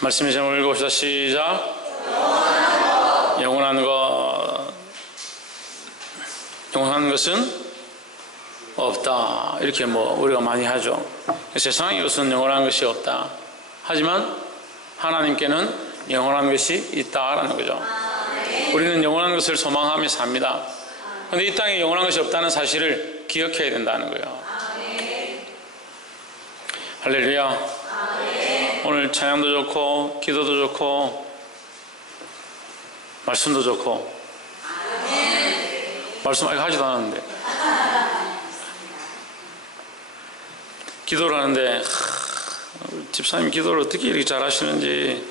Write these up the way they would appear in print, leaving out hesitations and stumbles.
말씀의 제목을 읽어봅시다. 시작. 영원한 것은 없다. 이렇게 우리가 많이 하죠. 세상에 것은 영원한 것이 없다. 하지만 하나님께는 영원한 것이 있다라는 거죠. 우리는 영원한 것을 소망하며 삽니다. 그런데 이 땅에 영원한 것이 없다는 사실을 기억해야 된다는 거예요. 할렐루야. 오늘 찬양도 좋고 기도도 좋고 말씀도 좋고 말씀 아직 하지도 않았는데 기도를 하는데 집사님 기도를 어떻게 이렇게 잘하시는지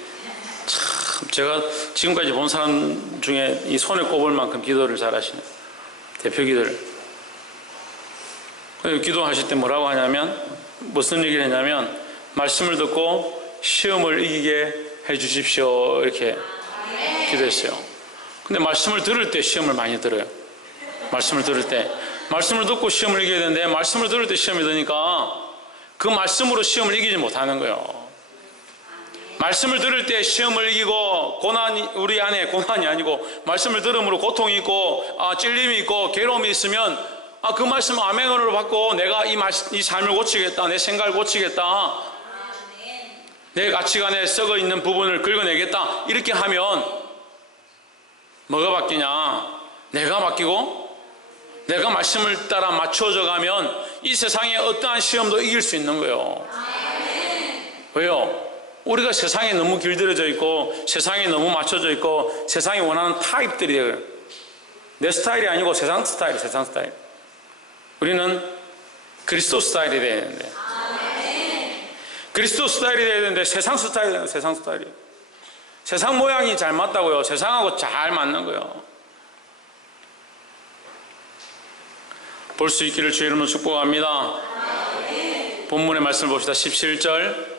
참 제가 지금까지 본 사람 중에 이 손에 꼽을 만큼 기도를 잘하시네요. 대표 기도를. 기도하실 때 뭐라고 하냐면 무슨 얘기를 했냐면 말씀을 듣고 시험을 이기게 해주십시오 이렇게 기도했어요. 근데 말씀을 들을 때 시험을 많이 들어요. 말씀을 들을 때 말씀을 듣고 시험을 이겨야 되는데 말씀을 들을 때 시험이 드니까 그 말씀으로 시험을 이기지 못하는 거예요. 말씀을 들을 때 시험을 이기고 우리 안에 고난이 아니고 말씀을 들음으로 고통이 있고 찔림이 있고 괴로움이 있으면 그 말씀 아멘으로 받고 내가 이 삶을 고치겠다, 내 생각을 고치겠다, 내 가치관에 썩어 있는 부분을 긁어내겠다 이렇게 하면 뭐가 바뀌냐? 내가 바뀌고 내가 말씀을 따라 맞춰져 가면 이 세상에 어떠한 시험도 이길 수 있는 거예요. 왜요? 우리가 세상에 너무 길들여져 있고 세상에 너무 맞춰져 있고 세상이 원하는 타입들이에요. 내 스타일이 아니고 세상 스타일. 우리는 그리스도 스타일이 돼야 되는데 그리스도 스타일이 돼야 되는데 세상 스타일이에요. 세상 모양이 잘 맞다고요. 세상하고 잘 맞는 거예요. 볼 수 있기를 주의 이름으로 축복합니다. 본문의 말씀을 봅시다. 17절.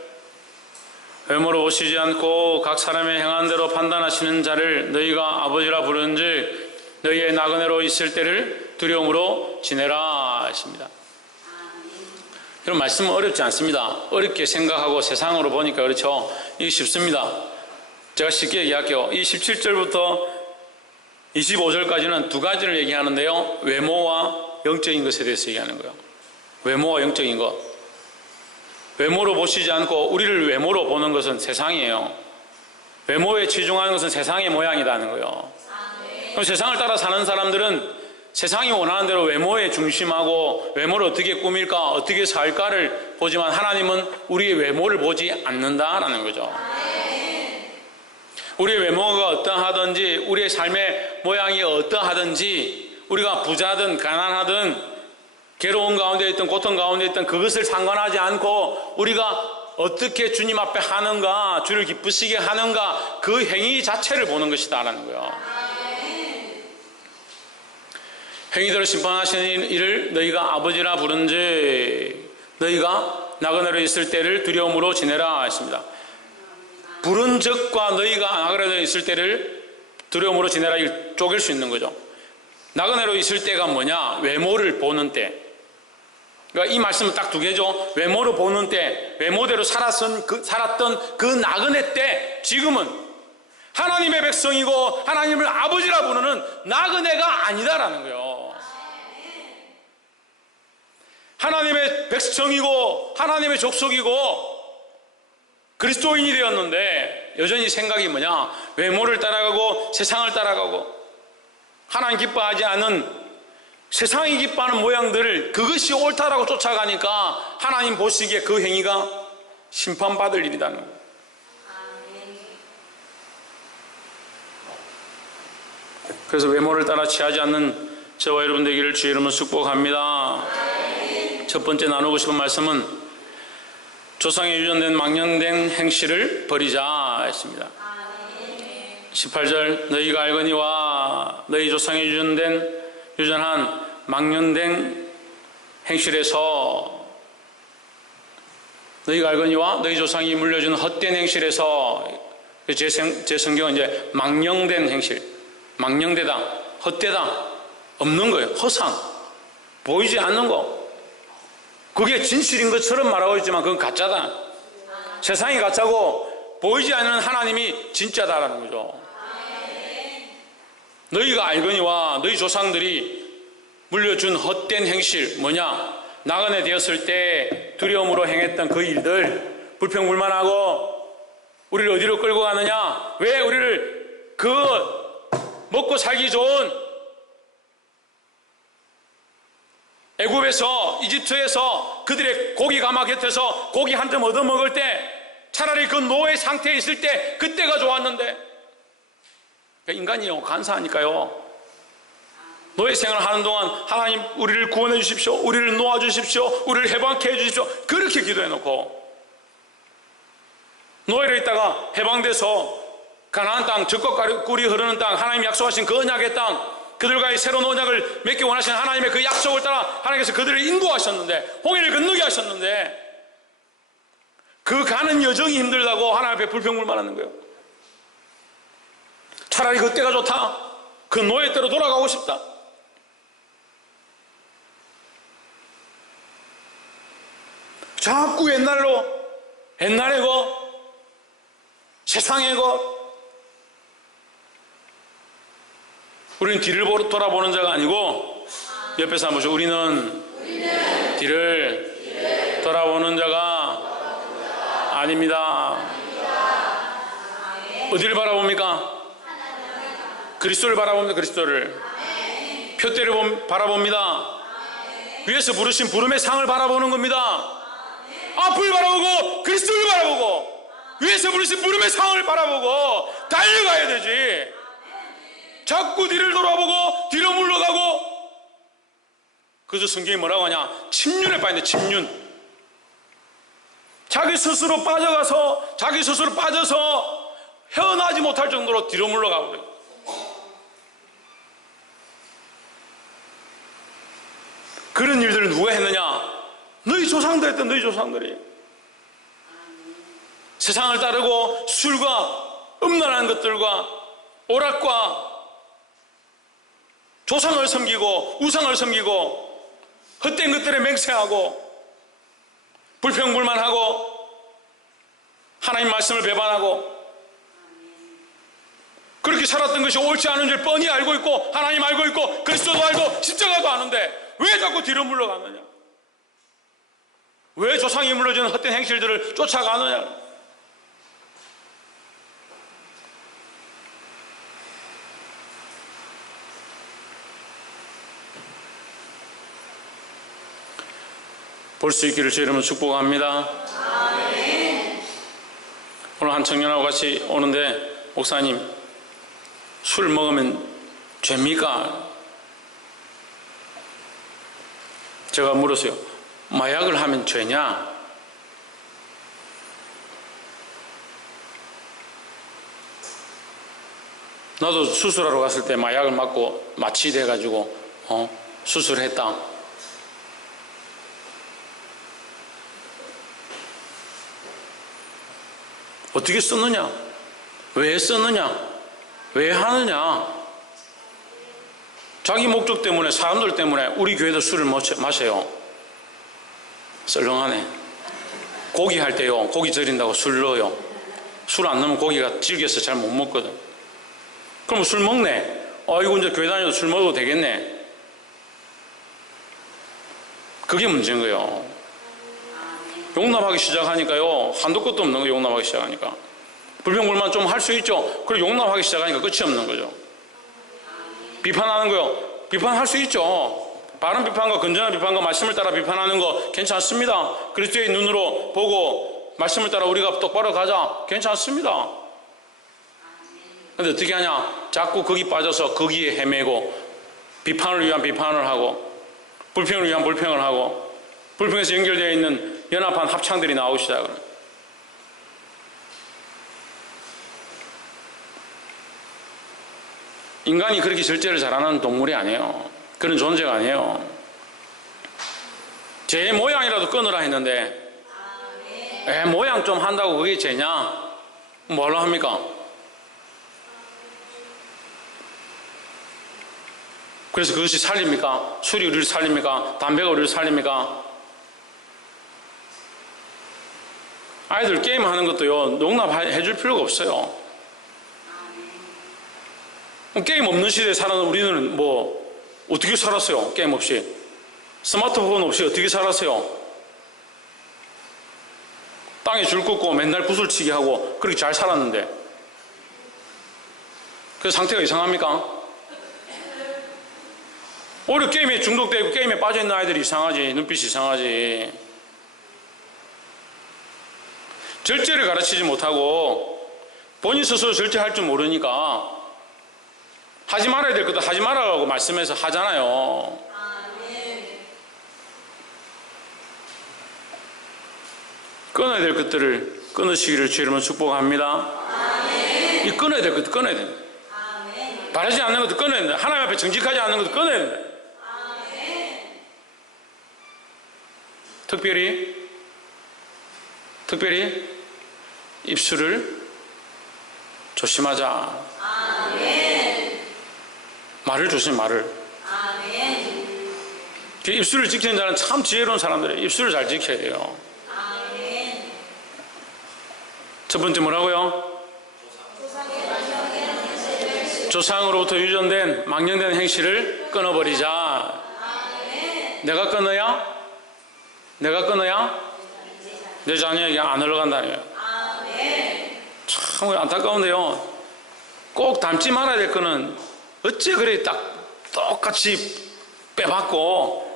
외모로 보시지 않고 각 사람의 행한 대로 판단하시는 자를 너희가 아버지라 부르는즉 너희의 나그네로 있을 때를 두려움으로 지내라 하십니다. 여러분 말씀은 어렵지 않습니다. 어렵게 생각하고 세상으로 보니까 그렇죠. 이게 쉽습니다. 제가 쉽게 얘기할게요. 이 17절부터 25절까지는 두 가지를 얘기하는데요. 외모와 영적인 것에 대해서 얘기하는 거예요. 외모와 영적인 것. 외모로 보시지 않고 우리를 외모로 보는 것은 세상이에요. 외모에 치중하는 것은 세상의 모양이라는 거예요. 그럼 세상을 따라 사는 사람들은 세상이 원하는 대로 외모에 중심하고 외모를 어떻게 꾸밀까, 어떻게 살까를 보지만 하나님은 우리의 외모를 보지 않는다라는 거죠. 우리의 외모가 어떠하든지 우리의 삶의 모양이 어떠하든지 우리가 부자든 가난하든 괴로운 가운데 있든 고통 가운데 있든 그것을 상관하지 않고 우리가 어떻게 주님 앞에 하는가, 주를 기쁘시게 하는가 그 행위 자체를 보는 것이다라는 거예요. 행위대로 심판하시는 이를 너희가 아버지라 부른즉 너희가 나그네로 있을 때를 두려움으로 지내라 했습니다. 부른 적과 너희가 나그네로 있을 때를 두려움으로 지내라 이걸 쪼갤 수 있는 거죠. 나그네로 있을 때가 뭐냐? 외모를 보는 때. 그러니까 이 말씀은 딱 두 개죠. 외모를 보는 때, 외모대로 살았던 그 나그네 때, 지금은 하나님의 백성이고 하나님을 아버지라 부르는 나그네가 아니다라는 거예요. 하나님의 백성이고 하나님의 족속이고 그리스도인이 되었는데 여전히 생각이 뭐냐? 외모를 따라가고 세상을 따라가고 하나님 기뻐하지 않는 세상이 기뻐하는 모양들을 그것이 옳다라고 쫓아가니까 하나님 보시기에 그 행위가 심판받을 일이라는 거예요. 그래서 외모를 따라 취하지 않는 저와 여러분 되기를 주의 이름으로 축복합니다. 첫 번째 나누고 싶은 말씀은 조상에 유전된 망령된 행실을 버리자 했습니다. 18절 너희가 알거니와 너희 조상에 유전한 망령된 행실에서 너희가 알거니와 너희 조상이 물려준 헛된 행실에서 제 성경은 이제 망령된 행실, 망령되다, 헛되다, 없는 거예요. 허상, 보이지 않는 거. 그게 진실인 것처럼 말하고 있지만 그건 가짜다. 세상이 가짜고 보이지 않는 하나님이 진짜다라는 거죠. 너희가 알거니와 너희 조상들이 물려준 헛된 행실 뭐냐? 나그네 되었을 때 두려움으로 행했던 그 일들, 불평불만하고 우리를 어디로 끌고 가느냐? 왜 우리를 그 먹고 살기 좋은 애굽에서, 이집트에서 그들의 고기 가마 곁에서 고기 한 점 얻어 먹을 때 차라리 그 노예 상태에 있을 때 그때가 좋았는데, 인간이요 간사하니까요. 노예 생활을 하는 동안 하나님 우리를 구원해 주십시오, 우리를 놓아 주십시오, 우리를 해방케 해 주십시오, 그렇게 기도해 놓고 노예로 있다가 해방돼서 가나안 땅, 젖과 꿀이 흐르는 땅, 하나님 약속하신 그 언약의 땅, 그들과의 새로운 언약을 맺기 원하시는 하나님의 그 약속을 따라 하나님께서 그들을 인도하셨는데, 홍해를 건너게 하셨는데, 그 가는 여정이 힘들다고 하나님 앞에 불평불만하는 거예요. 차라리 그때가 좋다, 그 노예 때로 돌아가고 싶다. 자꾸 옛날의 것, 세상의 것. 우리는 뒤를 돌아보는 자가 아니고 옆에서 한번 보시고, 우리는 뒤를 돌아보는 자가 아닙니다. 어디를 바라봅니까? 그리스도를 바라봅니다. 그리스도를. 표대를 바라봅니다. 위에서 부르신 부름의 상을 바라보는 겁니다. 앞을 바라보고 그리스도를 바라보고 위에서 부르신 부름의 상을 바라보고 달려가야 되지. 자꾸 뒤를 돌아보고 뒤로 물러가고. 그래서 성경이 뭐라고 하냐? 침륜에 빠진대. 침륜. 자기 스스로 빠져서 헤어나지 못할 정도로 뒤로 물러가고 그래요. 그런 일들을 누가 했느냐? 너희 조상들 했던 너희 조상들이. 세상을 따르고 술과 음란한 것들과 오락과 조상을 섬기고 우상을 섬기고 헛된 것들에 맹세하고 불평불만하고 하나님 말씀을 배반하고 그렇게 살았던 것이 옳지 않은 줄 뻔히 알고 있고 하나님 알고 있고 그리스도도 알고 십자가도 아는데 왜 자꾸 뒤로 물러가느냐? 왜 조상이 물려주는 헛된 행실들을 쫓아가느냐? 볼 수 있기를 주 이름으로 축복합니다. 아멘. 오늘 한 청년하고 같이 오는데, 목사님 술 먹으면 죄입니까? 제가 물었어요. 마약을 하면 죄냐? 나도 수술하러 갔을 때 마약을 맞고 마취돼가지고 수술했다. 어떻게 썼느냐? 왜 썼느냐? 왜 하느냐? 자기 목적 때문에, 사람들 때문에 우리 교회도 술을 마셔요. 썰렁하네. 고기 할 때요, 고기 절인다고 술 넣어요. 술 안 넣으면 고기가 질겨서 잘 못 먹거든. 그럼 술 먹네. 이거 이제 교회 다녀도 술 먹어도 되겠네. 그게 문제인 거예요. 용납하기 시작하니까요, 한도 끝도 없는 거예요. 용납하기 시작하니까 불평불만 좀 할 수 있죠. 그리고 용납하기 시작하니까 끝이 없는 거죠. 비판하는 거요, 비판할 수 있죠. 바른 비판과 건전한 비판과 말씀을 따라 비판하는 거 괜찮습니다. 그리스도의 눈으로 보고 말씀을 따라 우리가 똑바로 가자, 괜찮습니다. 근데 어떻게 하냐? 자꾸 거기 빠져서 거기에 헤매고 비판을 위한 비판을 하고 불평을 위한 불평을 하고 불평에서 연결되어 있는 연합한 합창들이 나오기 시작을. 인간이 그렇게 절제를 잘하는 동물이 아니에요. 그런 존재가 아니에요. 제 모양이라도 끊으라 했는데 모양 좀 한다고 그게 죄냐? 뭘로 합니까? 그래서 그것이 살립니까? 술이 우리를 살립니까? 담배가 우리를 살립니까? 아이들 게임하는 것도요, 용납해 줄 필요가 없어요. 게임 없는 시대에 사는 우리는 뭐 어떻게 살았어요? 게임 없이. 스마트폰 없이 어떻게 살았어요? 땅에 줄 긋고 맨날 구슬치기 하고 그렇게 잘 살았는데, 그 상태가 이상합니까? 오히려 게임에 중독되고 게임에 빠져있는 아이들이 이상하지. 눈빛이 이상하지. 절제를 가르치지 못하고 본인 스스로 절제할 줄 모르니까 하지 말아야 될 것도 하지 말라고 말씀해서 하잖아요. 끊어야 될 것들을 끊으시기를 주의 이름으로 축복합니다. 이 끊어야 될 것도 끊어야 된다. 바라지 않는 것도 끊어야 된다. 하나님 앞에 정직하지 않는 것도 끊어야 된다. 특별히 입술을 조심하자. 말을 조심, 말을. 입술을 지키는 자는 참 지혜로운 사람들이에요. 입술을 잘 지켜야 돼요. 첫 번째 뭐라고요? 조상으로부터 유전된 망령된 행실을 끊어버리자. 내가 끊어야 내 자녀에게 안 흘러간다는 거예요. 참 안타까운데요, 꼭 닮지 말아야 될 거는 어째 그래 딱 똑같이 빼봤고,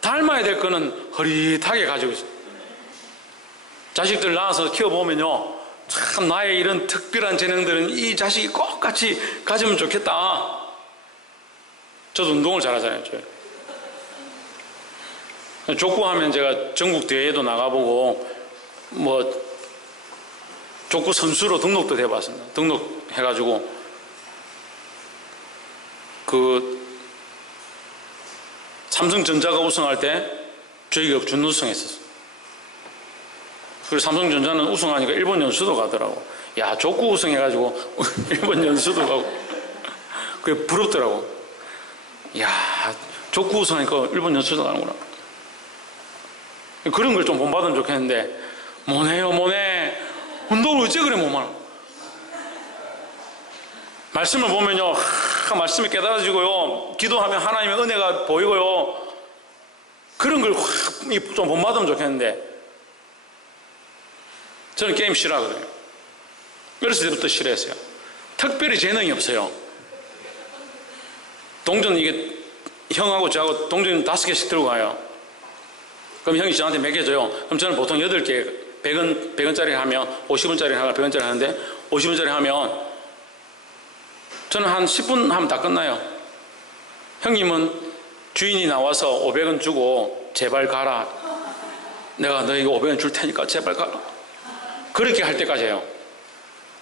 닮아야 될 거는 흐릿하게 가지고 있어요. 자식들 낳아서 키워보면요, 참 나의 이런 특별한 재능들은 이 자식이 꼭 같이 가지면 좋겠다. 저도 운동을 잘하잖아요. 족구하면 제가 전국 대회에도 나가보고 뭐 족구 선수로 등록도 해봤습니다. 등록해가지고 그 삼성전자가 우승할 때 저희가 준우승했었어요. 그리고 삼성전자는 우승하니까 일본 연수도 가더라고. 야, 족구 우승해가지고 일본 연수도 가고. 그게 부럽더라고. 야, 족구 우승하니까 일본 연수도 가는구나. 그런 걸 좀 본받으면 좋겠는데, 뭐네. 운동을 어째 그래 못하나. 말씀을 보면요, 말씀이 깨달아지고요, 기도하면 하나님의 은혜가 보이고요, 그런 걸 좀 본받으면 좋겠는데, 저는 게임 싫어하거든요. 어렸을 때부터 싫어했어요. 특별히 재능이 없어요. 동전 이게 형하고 저하고 동전 5개씩 들고 가요. 그럼 형이 저한테 매겨줘요. 그럼 저는 보통 8개, 100원짜리 하면 50원짜리 하나 100원짜리 하는데, 50원짜리 하면 저는 한 10분 하면 다 끝나요. 형님은 주인이 나와서 500원 주고 제발 가라. 내가 너에게 500원 줄 테니까 제발 가라. 그렇게 할 때까지 해요.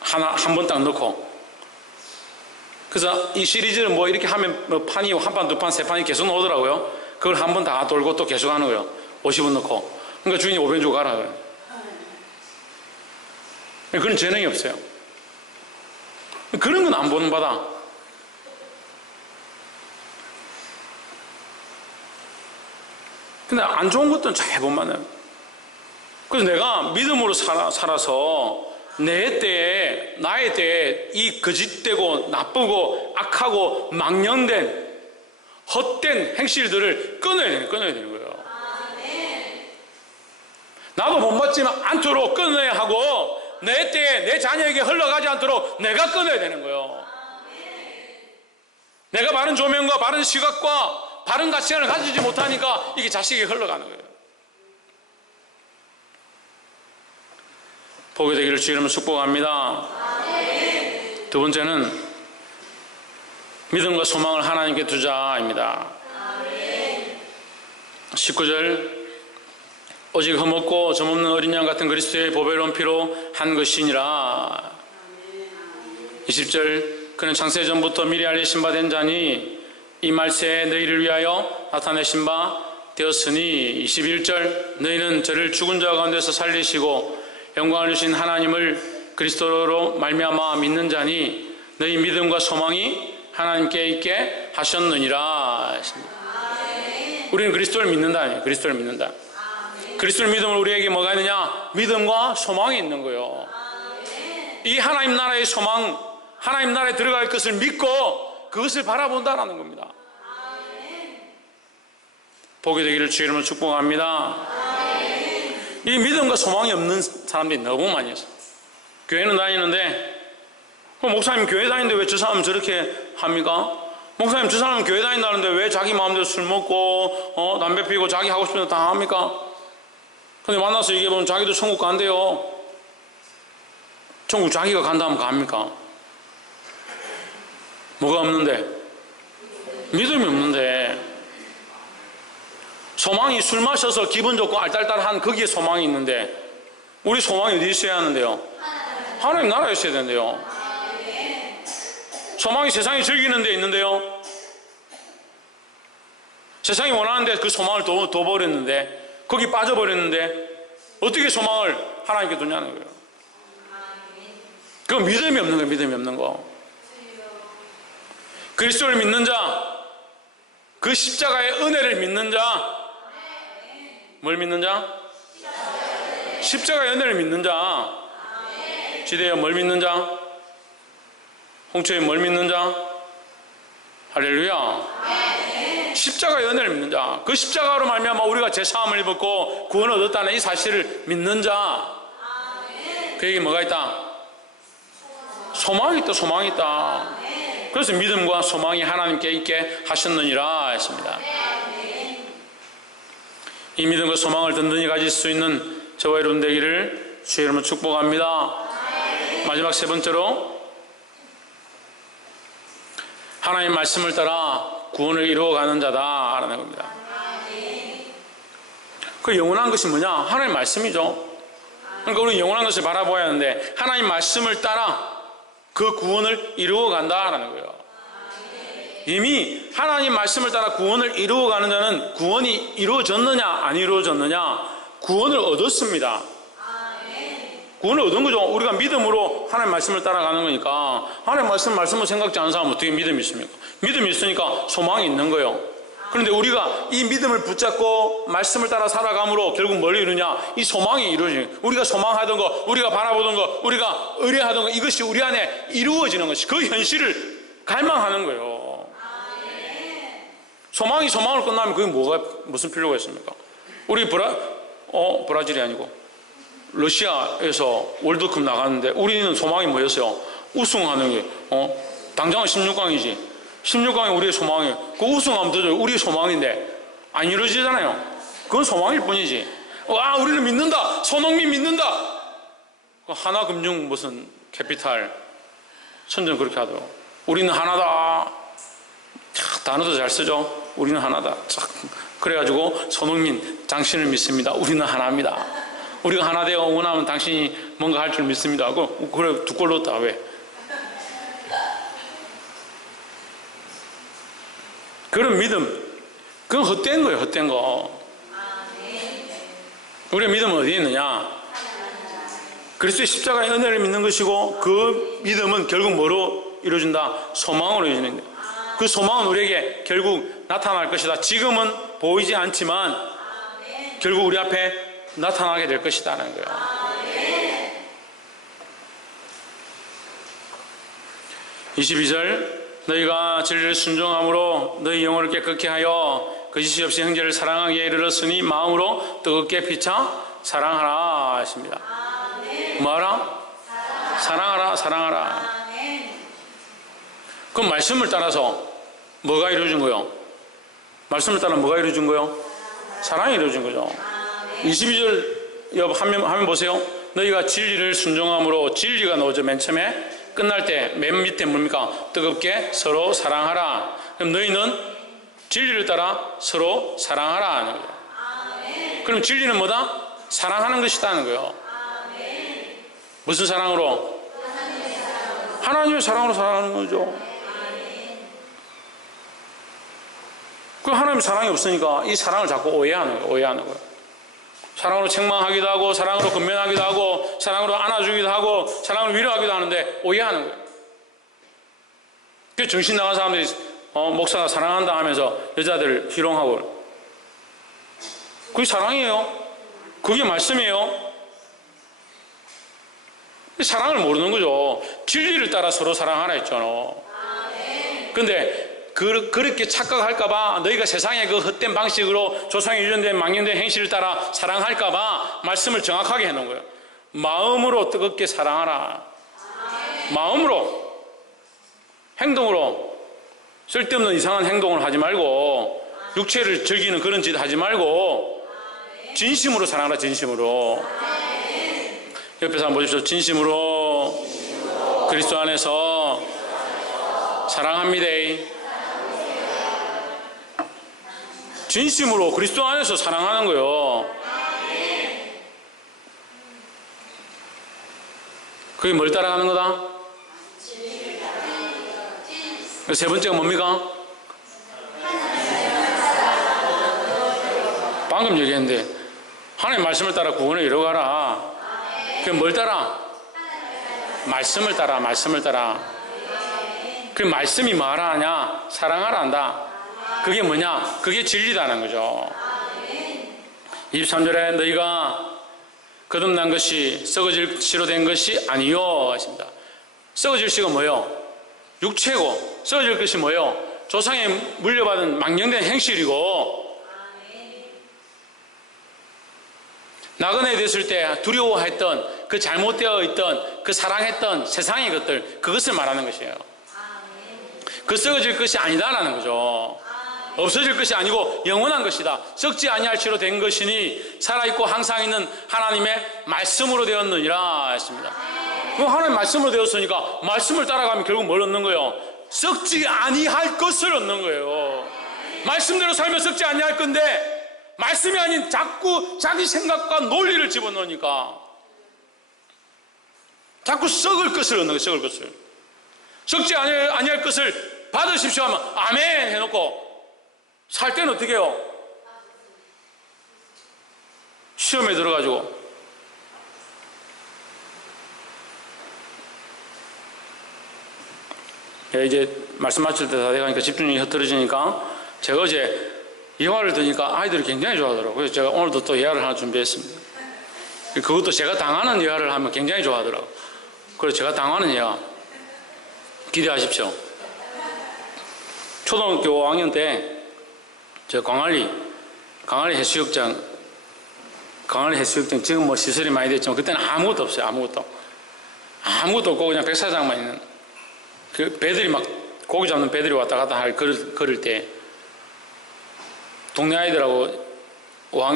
한 번 딱 넣고. 그래서 이 시리즈는 뭐 이렇게 하면 뭐 판이 한 판, 두 판, 세 판이 계속 나오더라고요. 그걸 한 번 다 돌고 또 계속 하는 거예요. 50원 넣고. 그러니까 주인이 500원 주고 가라. 그래요. 그런 재능이 없어요. 그런 건 안 보는 바다. 근데 안 좋은 것들은 잘 본받아요. 그래서 내가 믿음으로 살아서 나의 때에 이 거짓되고 나쁘고 악하고 망령된 헛된 행실들을 끊어야 되는 거예요. 나도 본받지만 않도록 끊어야 하고, 내 때에 내 자녀에게 흘러가지 않도록 내가 끊어야 되는 거예요. 내가 바른 조명과 바른 시각과 바른 가치관을 가지지 못하니까 이게 자식에게 흘러가는 거예요. 보게 되기를 주의 이름으로 축복합니다. 두 번째는 믿음과 소망을 하나님께 두자입니다. 19절, 오직 흠없고 점없는 어린 양 같은 그리스도의 보배로운 피로 한 것이니라. 20절, 그는 창세전부터 미리 알리신 바 된 자니 이 말세에 너희를 위하여 나타내신 바 되었으니. 21절, 너희는 저를 죽은 자 가운데서 살리시고 영광을 주신 하나님을 그리스도로 말미암아 믿는 자니 너희 믿음과 소망이 하나님께 있게 하셨느니라. 우리는 그리스도를 믿는다. 그리스도를 믿는다. 그리스도를 믿음으로 우리에게 뭐가 있느냐? 믿음과 소망이 있는 거예요. 이 하나님 나라의 소망, 하나님 나라에 들어갈 것을 믿고 그것을 바라본다라는 겁니다. 복이 되기를 주의 이름으로 축복합니다. 이 믿음과 소망이 없는 사람들이 너무 많이 있어요. 교회는 다니는데 목사님 교회 다니는데 왜 저 사람은 저렇게 합니까? 목사님 저 사람은 교회 다닌다는데 왜 자기 마음대로 술 먹고 담배 피우고 자기 하고 싶은 거 다 합니까? 근데 만나서 얘기해보면 자기도 천국 간대요. 천국 자기가 간다면 갑니까? 뭐가 없는데? 믿음이 없는데. 소망이 술 마셔서 기분 좋고 알딸딸한 거기에 소망이 있는데 우리 소망이 어디 있어야 하는데요? 하나님 나라에 있어야 되는데요. 소망이 세상이 즐기는 데 있는데요. 세상이 원하는데 그 소망을 둬버렸는데 거기 빠져버렸는데 어떻게 소망을 하나님께 두냐는 거예요. 그건 믿음이 없는 거예요. 믿음이 없는 거. 그리스도를 믿는 자, 그 십자가의 은혜를 믿는 자, 뭘 믿는 자? 십자가의 은혜를 믿는 자. 지대여 뭘 믿는 자? 홍초에 뭘 믿는 자? 할렐루야. 십자가의 은혜를 믿는 자. 그 십자가로 말미암아 우리가 제사함을 입었고 구원을 얻었다는 이 사실을 믿는 자. 그에게 뭐가 있다? 소망이 있다. 소망이 있다. 그래서 믿음과 소망이 하나님께 있게 하셨느니라 했습니다. 이 믿음과 소망을 든든히 가질 수 있는 저와 여러분 되기를 주의 이름으로 축복합니다. 마지막 세 번째로 하나님 말씀을 따라 구원을 이루어가는 자다라는 겁니다. 그 영원한 것이 뭐냐? 하나님 말씀이죠. 그러니까 우리는 영원한 것을 바라봐야 하는데 하나님 말씀을 따라 그 구원을 이루어간다라는 거예요. 이미 하나님 말씀을 따라 구원을 이루어가는 자는 구원이 이루어졌느냐 안 이루어졌느냐 구원을 얻었습니다. 구원을 얻은 거죠. 우리가 믿음으로 하나님 말씀을 따라가는 거니까 하나님 말씀을 생각지 않는 사람은 어떻게 믿음이 있습니까? 믿음이 있으니까 소망이 있는 거예요. 그런데 우리가 이 믿음을 붙잡고 말씀을 따라 살아감으로 결국 뭘 이루냐? 이 소망이 이루어지는 거예요. 우리가 소망하던 거, 우리가 바라보던 거, 우리가 의뢰하던 거 이것이 우리 안에 이루어지는 것이 그 현실을 갈망하는 거예요. 소망이 소망을 끝나면 그게 무슨 필요가 있습니까? 우리 브라질이 아니고 러시아에서 월드컵 나갔는데 우리는 소망이 뭐였어요? 우승하는 게 당장은 16강이지 16강이 우리의 소망이에요. 그 우승하면 되죠. 우리의 소망인데 안 이루어지잖아요. 그건 소망일 뿐이지. 와 우리는 믿는다. 손흥민 믿는다. 하나금융 무슨 캐피탈 선전 그렇게 하더라고. 우리는 하나다. 단어도 잘 쓰죠. 우리는 하나다. 그래가지고 손흥민 당신을 믿습니다. 우리는 하나입니다. 우리가 하나 되어 원하면 당신이 뭔가 할 줄 믿습니다. 그래 2골 넣었다. 왜? 그런 믿음 그건 헛된 거예요. 헛된 거. 우리의 믿음은 어디에 있느냐? 그리스도의 십자가의 은혜를 믿는 것이고 그 믿음은 결국 뭐로 이루어진다? 소망으로 이루어지는 거예요. 그 소망은 우리에게 결국 나타날 것이다. 지금은 보이지 않지만 결국 우리 앞에 나타나게 될 것이다라는 거예요. 22절 너희가 진리를 순종함으로 너희 영혼을 깨끗게 하여 거짓이 없이 형제를 사랑하기에 이르렀으니 마음으로 뜨겁게 피차 사랑하라 하십니다. 뭐하라? 사랑하라. 사랑하라. 그럼 말씀을 따라서 뭐가 이루어진 거요? 말씀을 따라 뭐가 이루어진 거요? 사랑이 이루어진 거죠. 22절 화면 보세요. 너희가 진리를 순종함으로 진리가 나오죠. 맨 처음에 끝날 때 맨 밑에 뭡니까? 뜨겁게 서로 사랑하라. 그럼 너희는 진리를 따라 서로 사랑하라 하는 거예요. 그럼 진리는 뭐다? 사랑하는 것이다 하는 거예요. 무슨 사랑으로? 하나님의 사랑으로 사랑하는 거죠. 그 하나님의 사랑이 없으니까 이 사랑을 자꾸 오해하는 거예요. 사랑으로 책망하기도 하고 사랑으로 건면하기도 하고 사랑으로 안아주기도 하고 사랑으로 위로하기도 하는데 오해하는 거예요. 그 정신 나간 사람들이 목사가 사랑한다 하면서 여자들을 희롱하고 그게 사랑이에요? 그게 말씀이에요. 사랑을 모르는 거죠. 진리를 따라 서로 사랑하라 했잖아. 근데 그렇게 착각할까봐, 너희가 세상의 그 헛된 방식으로 조상에 유전된 망령된 행실을 따라 사랑할까봐 말씀을 정확하게 해놓은 거예요. 마음으로 뜨겁게 사랑하라. 마음으로, 행동으로 쓸데없는 이상한 행동을 하지 말고, 육체를 즐기는 그런 짓 하지 말고 진심으로 사랑하라. 진심으로. 옆에서 한번 보십시오. 진심으로 그리스도 안에서 사랑합니다. 진심으로 그리스도 안에서 사랑하는 거예요. 그게 뭘 따라가는 거다? 세 번째가 뭡니까? 방금 얘기했는데 하나님의 말씀을 따라 구원을 이루어가라. 그게 뭘 따라? 말씀을 따라. 말씀을 따라. 그 말씀이 뭐하라 하냐? 사랑하라 한다. 그게 뭐냐? 그게 진리다는 거죠. 23절에 너희가 거듭난 것이 썩어질 씨로 된 것이 아니요 하십니다. 썩어질 씨가 뭐예요? 육체고, 썩어질 것이 뭐예요? 조상에 물려받은 망령된 행실이고, 나그네 됐을 때 두려워했던 그 잘못되어 있던 그 사랑했던 세상의 것들, 그것을 말하는 것이에요. 그 썩어질 것이 아니다라는 거죠. 없어질 것이 아니고 영원한 것이다. 썩지 아니할 씨로 된 것이니 살아있고 항상 있는 하나님의 말씀으로 되었느니라 했습니다. 그럼 하나님의 말씀으로 되었으니까 말씀을 따라가면 결국 뭘 얻는 거예요? 썩지 아니할 것을 얻는 거예요. 말씀대로 살면 썩지 아니할 건데 말씀이 아닌 자꾸 자기 생각과 논리를 집어넣으니까 자꾸 썩을 것을 얻는 거예요. 썩을 것을. 썩지 아니할 것을 받으십시오 하면 아멘 해놓고 살 때는 어떻게 해요? 시험에 들어가지고 이제 말씀 마칠 때 다 돼가니까 집중력이 흐트러지니까 제가 어제 예화를 드니까 아이들이 굉장히 좋아하더라고요. 그래서 제가 오늘도 또 예화를 하나 준비했습니다. 그것도 제가 당하는 예화를 하면 굉장히 좋아하더라고요. 그래서 제가 당하는 예화 기대하십시오. 초등학교 5학년 때 저 광안리 해수욕장 지금 뭐 시설이 많이 됐지만 그때는 아무것도 없어요. 아무것도 없고 그냥 백사장만 있는 그 배들이 막 고기 잡는 배들이 왔다 갔다 걸을 때 동네 아이들하고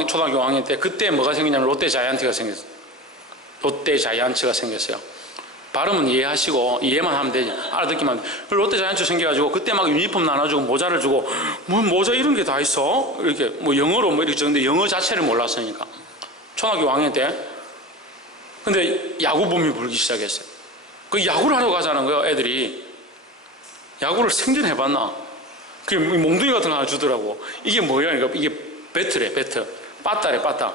초등학교 5학년 때 그때 뭐가 생기냐면 롯데 자이언츠가 생겼어요. 발음은 이해하시고 이해만 하면 되지. 알아듣기만. 롯데 자이언츠 생겨가지고 그때 막 유니폼 나눠주고 모자를 주고 뭐 모자 이런 게 다 있어? 이렇게 뭐 영어로 뭐 이렇게 적는데 영어 자체를 몰랐으니까 초등학교 5학년 때. 근데 야구 붐이 불기 시작했어요. 그 야구를 하러 가자는 거예요. 애들이 야구를 생전해봤나? 그게 몽둥이 같은 거 하나 주더라고. 이게 뭐야? 그러니까 이게 배트래. 배트. 빠따래. 빠따.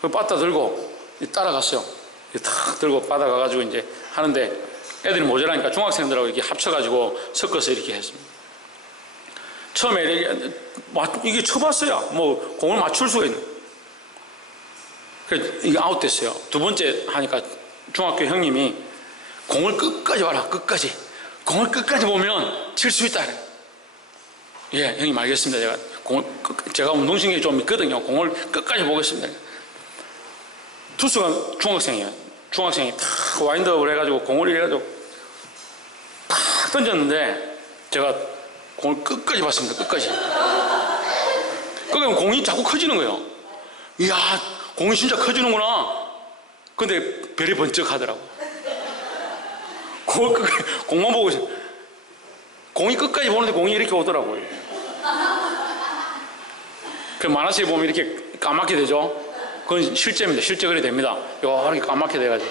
그 빠따 들고 따라갔어요. 탁 들고 받아가가지고 이제 하는데 애들이 모자라니까 중학생들하고 이렇게 합쳐가지고 섞어서 이렇게 했습니다. 처음에 이게 쳐봤어야 뭐 공을 맞출 수가 있는. 그래서 이게 아웃됐어요. 두 번째 하니까 중학교 형님이 공을 끝까지 봐라. 끝까지. 공을 끝까지 보면 칠 수 있다. 예, 형님 알겠습니다. 제가 운동신경이 좀 있거든요. 공을 끝까지 보겠습니다. 투수가 중학생이에요. 중학생이 탁 와인드업을 해가지고 공을 이래가지고 탁 던졌는데 제가 공을 끝까지 봤습니다. 끝까지. 그러니까 공이 자꾸 커지는 거예요. 이야, 공이 진짜 커지는구나. 근데 별이 번쩍 하더라고. 공만 보고 있어요. 공이 끝까지 보는데 공이 이렇게 오더라고요. 그 만화책에 보면 이렇게 까맣게 되죠. 그건 실제입니다. 실제 그리 됩니다. 이렇게 까맣게 돼가지고.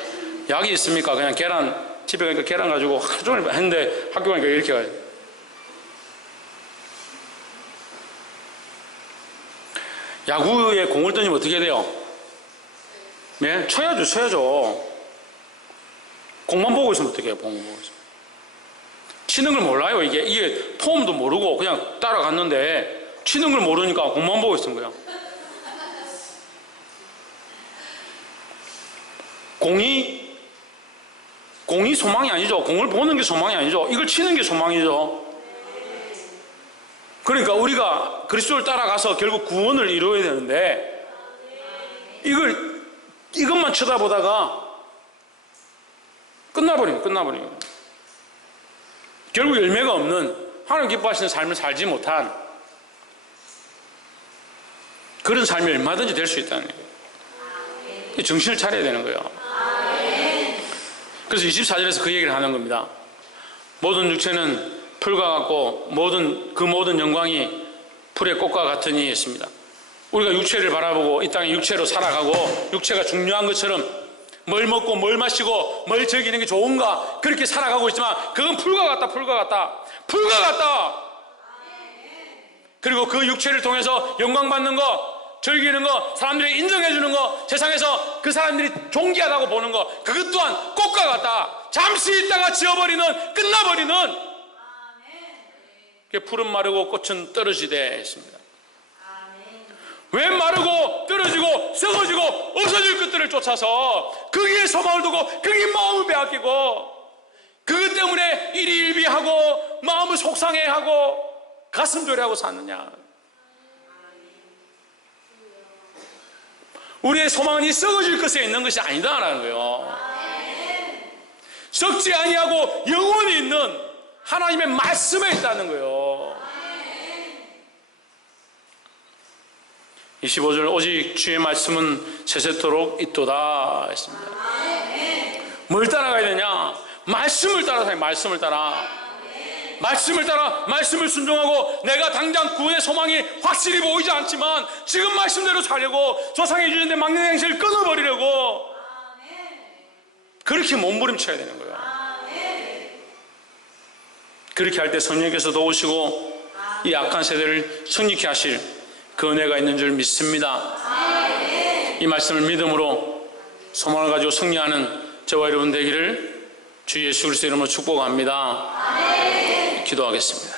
약이 있습니까? 그냥 계란, 집에 가니까 계란 가지고 하루 종일 했는데 학교 가니까 이렇게 가요. 야구에 공을 던지면 어떻게 돼요? 네? 쳐야죠. 공만 보고 있으면 어떻게 해요? 공만 보고 있으면. 치는 걸 몰라요. 이게 폼도 모르고 그냥 따라갔는데 치는 걸 모르니까 공만 보고 있는 거예요. 공이 소망이 아니죠. 공을 보는 게 소망이 아니죠. 이걸 치는 게 소망이죠. 그러니까 우리가 그리스도를 따라가서 결국 구원을 이루어야 되는데 이것만 쳐다보다가 끝나버리면 결국 열매가 없는, 하나님 기뻐하시는 삶을 살지 못한 그런 삶이 얼마든지 될 수 있다는 거예요. 정신을 차려야 되는 거예요. 그래서 24절에서 그 얘기를 하는 겁니다. 모든 육체는 풀과 같고 모든 영광이 풀의 꽃과 같으니 했습니다. 우리가 육체를 바라보고 이 땅에 육체로 살아가고 육체가 중요한 것처럼 뭘 먹고 뭘 마시고 뭘 즐기는 게 좋은가 그렇게 살아가고 있지만 그건 풀과 같다. 그리고 그 육체를 통해서 영광받는 거, 즐기는 거, 사람들이 인정해주는 거, 세상에서 그 사람들이 존귀하다고 보는 거, 그것 또한 꽃과 같다. 잠시 있다가 지어버리는, 끝나버리는. 풀은 마르고 꽃은 떨어지되 했습니다. 왜 마르고 떨어지고 썩어지고 없어질 것들을 쫓아서 거기에 소망을 두고 거기에 마음을 빼앗기고 그것 때문에 일희일비하고 마음을 속상해하고 가슴 졸여하고 사느냐. 우리의 소망은 이 썩어질 것에 있는 것이 아니다라는 거예요. 썩지 아니하고 영원히 있는 하나님의 말씀에 있다는 거예요. 25절 오직 주의 말씀은 세세토록 있도다 했습니다. 뭘 따라가야 되냐? 말씀을 따라서 말씀을 따라 말씀을 순종하고 내가 당장 구원의 소망이 확실히 보이지 않지만 지금 말씀대로 살려고 조상이 주는데 막는 행실을 끊어버리려고 그렇게 몸부림쳐야 되는 거예요. 그렇게 할 때 성령께서 도우시고 이 악한 세대를 성립케 하실 그 은혜가 있는 줄 믿습니다. 이 말씀을 믿음으로 소망을 가지고 승리하는 저와 여러분 되기를 주 예수 그리스도 이름으로 축복합니다. 기도하겠습니다.